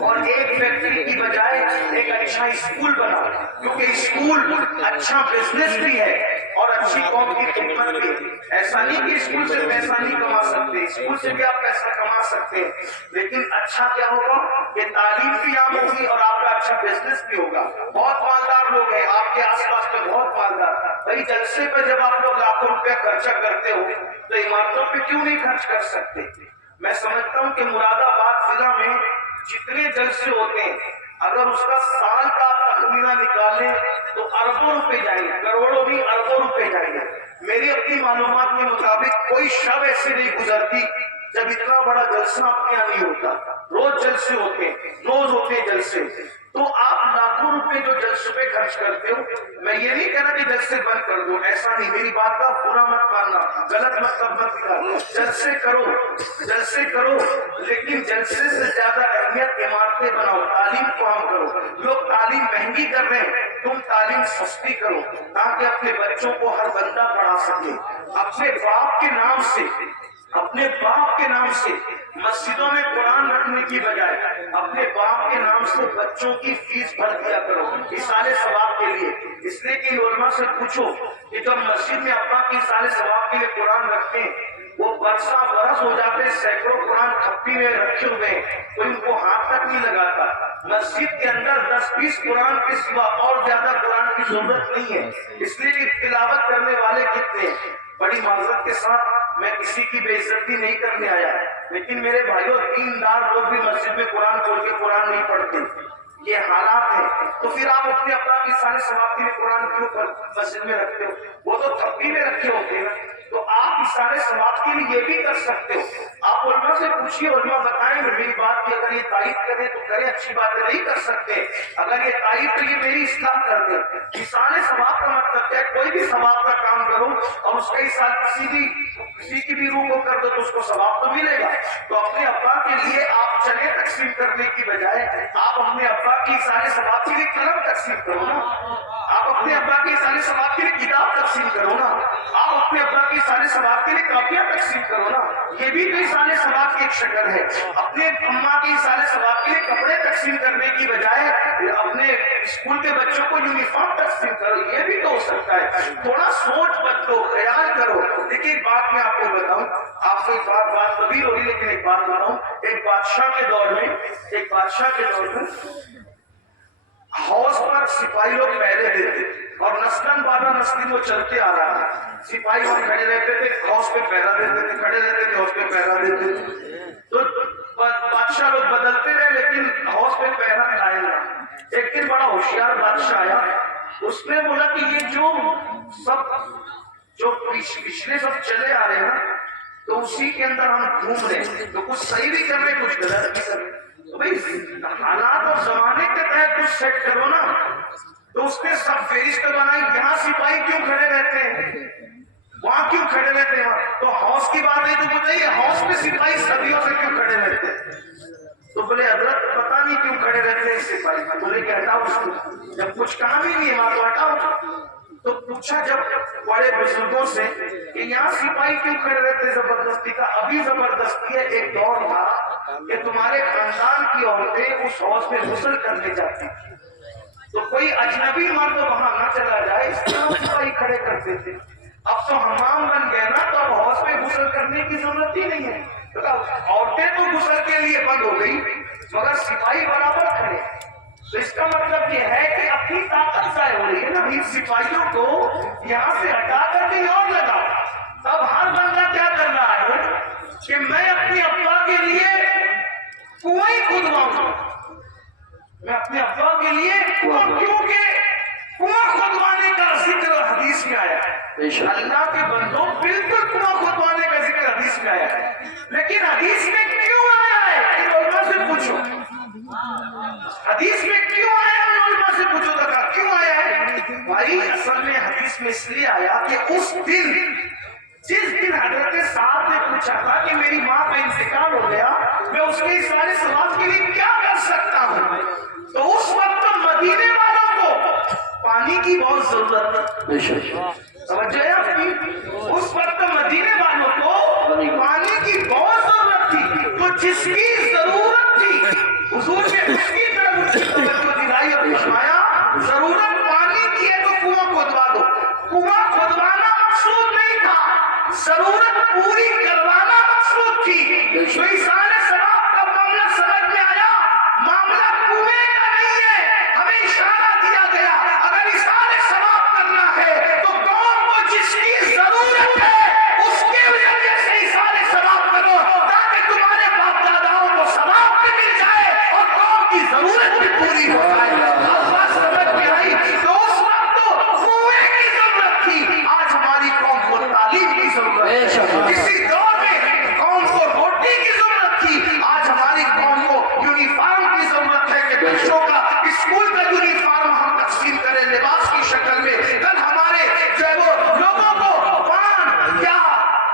اور ایک فیکٹری کی بجائے ایک اچھا اسکول بناؤ. کیونکہ اسکول اچھا بزنس بھی ہے اور اچھی قوم کی خدمت بھی. ایسا نہیں کہ اسکول سے پیسہ نہیں کما سکتے، اسکول سے بھی آپ پیسہ کما سکتے ہیں، لیکن اچھا کیا ہوگا کہ تعلیم بھی عام ہوگی اور آپ کا اچھا بزنس بھی ہوگا. بہت مالدار لوگ ہیں آپ کے آس پاس میں، بہت مالدار. بھائی جلسے پہ جب آپ لوگ لاکھوں روپیہ خرچہ کرتے ہو تو عمارتوں پہ کیوں نہیں خرچ کر سکتے؟ میں سمجھتا ہوں کہ مراد آباد ضلع میں جتنے جلسے ہوتے ہیں، اگر اس کا سال کا آپ تخمینہ نکالیں تو اربوں روپے جائیں گے، کروڑوں نہیں اربوں روپے جائیں گے. میری اپنی معلومات کے مطابق کوئی شب ایسے نہیں گزرتی جب اتنا بڑا جلسہ آپ کے یہاں نہیں ہوتا. روز جلسے ہوتے ہیں، روز ہوتے ہیں جلسے. تو آپ لاکھوں روپے جو جلسے پہ خرچ کرتے ہو، میں یہ نہیں کہنا کہ جلسے بند کر دو، ایسا نہیں. میری بات کا برا مت ماننا، غلط مطلب مت نکالو. جلسے کرو لیکن جلسے سے زیادہ اہمیت عمارتیں بناؤ، تعلیم کو عام کرو. لوگ تعلیم مہنگی کر رہے ہیں، تم تعلیم سستی کرو تاکہ اپنے بچوں کو ہر بندہ پڑھا سکے. اپنے باپ کے نام سے مسجدوں میں قرآن رکھنے کی بجائے اپنے باپ کے نام سے بچوں کی فیس بھر دیا کرو اصالِ ثواب کے لیے. اس لیے کہ علماء سے پوچھو کہ جب مسجد میں ابا کی اصالِ ثواب کے لیے قرآن رکھتے ہیں، وہ برس ہو جاتے، سینکڑوں قرآن تھپی میں رکھے ہوئے ہیں، تو ان کو ہاتھ تک نہیں لگاتا. مسجد کے اندر 10-20 قرآن کے سوا اور زیادہ قرآن کی ضرورت نہیں ہے. اس لیے کہ تلاوت کرنے والے کتنے ہیں. بڑی معذرت کے ساتھ میں کسی کی بے عزتی نہیں کرنے آیا، لیکن میرے بھائیوں دیندار لوگ بھی مسجد میں قرآن کھول کے قرآن نہیں پڑھتے. یہ حالات ہیں. تو پھر آپ اپنے ابا کی اصالِ ثواب کے لیے قرآن کیوں مسجد میں رکھتے ہو؟ وہ تو تھپی میں رکھے ہوتے ہیں. تو آپ اصالِ ثواب کے لیے یہ بھی کر سکتے ہو. آپ علماء سے پوچھیے، علماء بتائیں گے میری بات کی. اگر یہ تائید کریں تو کریں، اچھی بات ہے. نہیں کر سکتے، اگر یہ تائید تو یہ میری اصلاح کر دیں. اصالِ ثواب کا مطلب ہے کوئی بھی ثواب کا کام کرو اور اس کا اصلاح کسی کی بھی روح کو کر دو تو اس کو ثواب تو ملے گا. تو اپنے ابا کے لیے آپ چنے تقسیم کرنے کی بجائے آپ اپنے ابا کی اصالِ ثواب کے لیے قلم تقسیم کرو نا. آپ اپنے ابا کے سارے ثواب کے لیے کتاب تقسیم کرو نا, آپ اپنے ابا کے سارے ثواب کے لیے کاپیاں تقسیم کرو نا, یہ بھی تو سارے ثواب کی ایک شکل ہے. اپنے اماں کے سارے ثواب کے لیے کپڑے تقسیم کرنے کی بجائے اپنے اسکول کے بچوں کو یونیفارم تقسیم کرو, یہ بھی تو ہو سکتا ہے. تھوڑا سوچ بدلو, خیال کرو. دیکھیے ایک بات میں آپ کو بتاؤں, آپ کو ایک بات طویل ہوگی لیکن ایک بات بتاؤں. ایک بادشاہ کے دور میں حوض پر سپاہی لوگ پہرے دیتے اور نسلاً بعد نسلی وہ چلتے آ رہا ہے. سپاہی وہاں کھڑے رہتے تھے, حوض پہ پہرا دیتے تھے, کھڑے رہتے تھے, حوض پہ پہرا دیتے تھے. تو بادشاہ لوگ بدلتے رہے لیکن حوض پہ پہرا قائم رہا. ایک دن بڑا ہوشیار بادشاہ آیا, اس نے بولا کہ یہ جو پچھلے سب چلے آ رہے ہیں نا, تو اسی کے اندر ہم گھوم رہے ہیں, تو کچھ صحیح بھی کر رہے ہیں کچھ غلط بھی کر رہے ہیں. تو بھائی حالات اور زمانے کے تحت کچھ سیٹ کرو نا. تو اس نے سب فہرست بنائی, یہاں سپاہی کیوں کھڑے رہتے ہیں, وہاں کیوں کھڑے رہتے ہیں. تو حوض کی بات ہے تو بتائیے حوض پہ سپاہی صدیوں سے کیوں کھڑے رہتے ہیں. تو بولے حضرت پتہ نہیں کیوں کھڑے رہتے ہیں سپاہی. بولے کہ ہٹاؤ اس کو, جب کچھ کام ہی نہیں ہے وہاں تو ہٹاؤ. تو پوچھا جب بڑے بزرگوں سے کہ یہاں سپاہی کیوں کھڑے رہتے ہیں زبردستی کا. ابھی زبردستی ہے, ایک دور تھا کہ تمہارے خاندان کی عورتیں اس حوض میں غسل کرنے جاتی تھی, تو کوئی اجنبی مرد وہاں نہ چلا جائے اس لیے وہ سپاہی کھڑے کرتے تھے. اب تو حمام بن گئے نا, تو اب حوض میں غسل کرنے کی ضرورت ہی نہیں ہے. عورتیں تو غسل کے لیے بند ہو گئی مگر سپاہی برابر کھڑے. تو اس کا مطلب یہ ہے کہ اپنی طاقت ضائع ہو رہی ہے نا. سپاہیوں کو یہاں سے ہٹا کر کہیں اور لگاؤ. اب ہر بندہ کیا کر رہا ہے کہ میں اپنے ابا کے لیے کنویں کھدواؤں, میں اپنے ابا کے لیے کیونکہ کنواں کھدوانے کا ذکر حدیث میں آیا ہے. اللہ کے بندوں بالکل کنواں کھدوانے کا ذکر حدیث میں آیا ہے, لیکن حدیث میں کیوں آیا ہے علماء سے پوچھو. حدیث میں کیوں آیا ہے علماء سے پوچھو تھا کیوں آیا ہے. بھائی اصل میں حدیث میں اس لیے آیا کہ اس دن جس دن حضرت صاحب نے پوچھا تھا کہ میری ماں کا انتقال ہو گیا, میں اس کے سارے ثواب کے لیے کیا کر سکتا ہوں, تو اس وقت مدینے والوں کو پانی کی بہت ضرورت تھی. توجہ ہے آپ کی, اس وقت مدینے والوں کو پانی کی بہت ضرورت تھی. تو جس کی ضرورت تھی حضور نے اس کی طرف توجہ دلائی اور فرمایا ضرورت پانی کی ہے تو کنواں کھدوا دو. کنواں کھدوانا مقصود نہیں تھا, ضرورت پوری کروانا مقصود تھی. تو سارے ثواب کا معاملہ سمجھ میں آیا. معاملہ کنویں کا نہیں ہے, ہمیں اشارہ دیا گیا اگر سارے ثواب کرنا ہے تو قوم کو جس کی ضرورت ہے اس کے وجہ سے سارے ثواب کرو, تاکہ تمہارے باپ داداؤں کو ثواب بھی مل جائے اور قوم کی ضرورت بھی پوری ہو جائے. بات سمجھ میں آئی. تو اس وقت تو کنویں کی ضرورت تھی, آج ہماری قوم کو تعلیم کی ضرورت ہے. کسی دور میں قوم کو روٹی کی ضرورت تھی, آج ہماری قوم کو یونیفارم کی ضرورت ہے کہ بچوں کا اسکول کا یونیفارم ہم تقسیم کریں لباس کی شکل میں. کل ہمارے جو ہے وہ لوگوں کو پان یا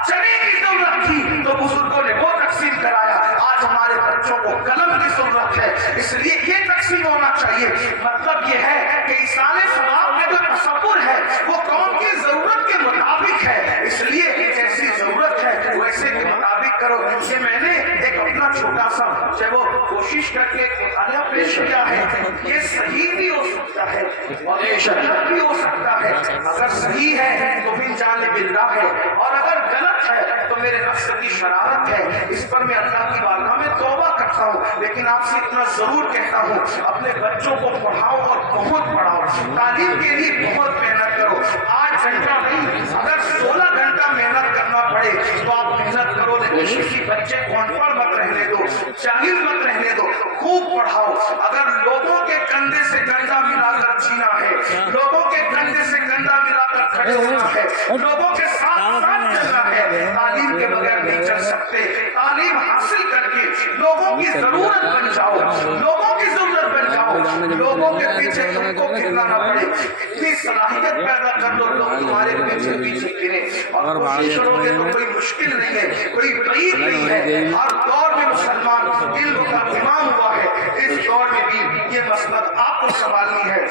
چنے کی ضرورت تھی تو بزرگوں نے وہ تقسیم کرایا. آج ہمارے بچوں کو قلم کی ضرورت ہے, اس لیے یہ تقسیم ہونا چاہیے. مطلب یہ ہے کہ ایصال ثواب کا جو تصور ہے وہ قوم کی ضرورت کے مطابق ہے, اس لیے جیسی ضرورت ہے ویسے کے مطابق کرو. یہ میں نے ایک اپنا چھوٹا سا جو وہ کوشش کر کے مطالعہ پیش کیا ہے. یہ صحیح بھی ہو سکتا ہے اور یہ غلط بھی ہو سکتا ہے. اگر صحیح ہے تو من جانب اللہ ہے, اور اگر غلط ہے تو میرے نفس کی شرارت ہے. اس پر میں اللہ کی بارگاہ میں توبہ کرتا ہوں, لیکن آپ سے اتنا ضرور کہتا ہوں اپنے بچوں کو پڑھاؤ اور بہت پڑھاؤ. تعلیم کے لیے بہت محنت کرو. 8 گھنٹہ نہیں, اگر 16 گھنٹہ محنت کرنا پڑے تو آپ محنت کرو, لیکن کسی بچے کو ان پڑھ مت رہنے دو, جاہل مت رہنے دو. خوب پڑھاؤ. اگر لوگوں کے کندھے سے کندھا ملا کر جینا ہے, لوگوں کے کندھے سے کندھا ملا کر کھڑے ہونا ہے, لوگوں کے ساتھ ساتھ چلنا ہے, تعلیم کے بغیر نہیں چل سکتے. تعلیم حاصل کر کے لوگوں کی ضرورت بن جاؤ, لوگوں کی ضرورت بن جاؤ, لوگوں کے پیچھے تم کو پھرنا نہ پڑے. اتنی صلاحیت پیدا کر دو لوگ تمہارے پیچھے پیچھے پھرے. اور کوشش کرو گے تو کوئی مشکل نہیں ہے, کوئی بعید نہیں ہے. ہر دور میں مسلمان علم کا امام ہوا ہے, اس دور میں بھی یہ مسئلہ آپ کو سنبھالنی ہے.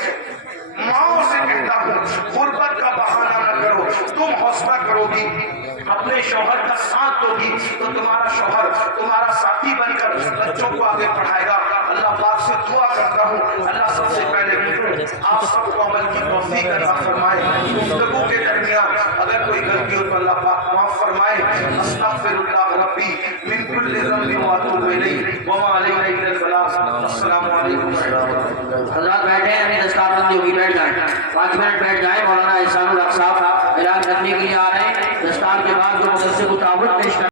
ماؤں سے کہتا بچوں کو آگے پڑھائے گا. اللہ پاک سے دعا کرتا ہوں اللہ سب سے پہلے آپ سب کو عمل کی توفیق عطا فرمائے. گفتگو کے درمیان اگر کوئی غلطی ہو تو اللہ پاک معاف فرمائے. استغفر اللہ ربی من کل ذنب واتوب الیہ وما علینا الا البلاغ. السلام علیکم. حضرات بیٹھے ہیں, ابھی دستار بندی ہوگی, بیٹھ جائیں, 5 منٹ بیٹھ جائیں. مولانا احسان الحق صاحب اعلان کرنے کے لیے آ رہے ہیں. دستار کے بعد جو مدرسے کو تعاون پیش